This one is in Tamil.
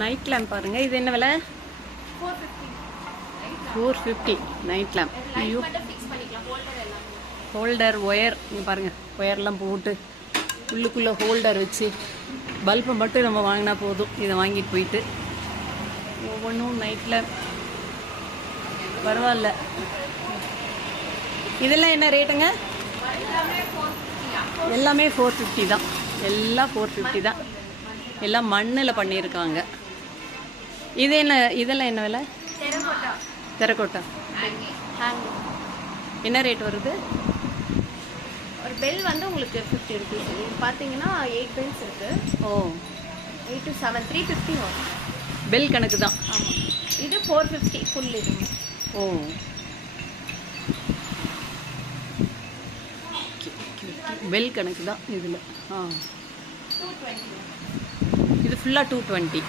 நைட் லேம்ப் பாருங்க. இது என்ன விலை? ஃபோர் ஃபிஃப்டி நைட் லேம்ப் ஐயோ ஹோல்டர் ஒயர் இங்கே பாருங்கள் ஒயர்லாம் போட்டு உள்ளுக்குள்ளே ஹோல்டர் வச்சு பல்பை மட்டும் நம்ம வாங்கினா போதும். இதை வாங்கிட்டு போயிட்டு ஒவ்வொன்றும் நைட்டில் பரவாயில்ல. இதெல்லாம் என்ன ரேட்டுங்க எல்லாமே ஃபோர் ஃபிஃப்டி தான். எல்லாம் ஃபோர் ஃபிஃப்டி தான். எல்லாம் மண்ணில் பண்ணியிருக்காங்க. இது என்ன இதெல்லாம் என்ன விலை? தெரக்கோட்டா என்ன ரேட் வருது? ஒரு பெல் வந்து உங்களுக்கு ஃபிஃப்டி ருபீஸ் இது பார்த்தீங்கன்னா எயிட் பெல்ஸ் இருக்கு. ஓ. Eight to seven three fifty வரும். பெல் கணக்கு தான். ஆமாம் இது ஃபோர் ஃபிஃப்டி ஃபுல் இது. ஓ. பெல் கணக்கு தான் இதில். ஆ. இது ஃபுல்லாக டூ டுவெண்ட்டி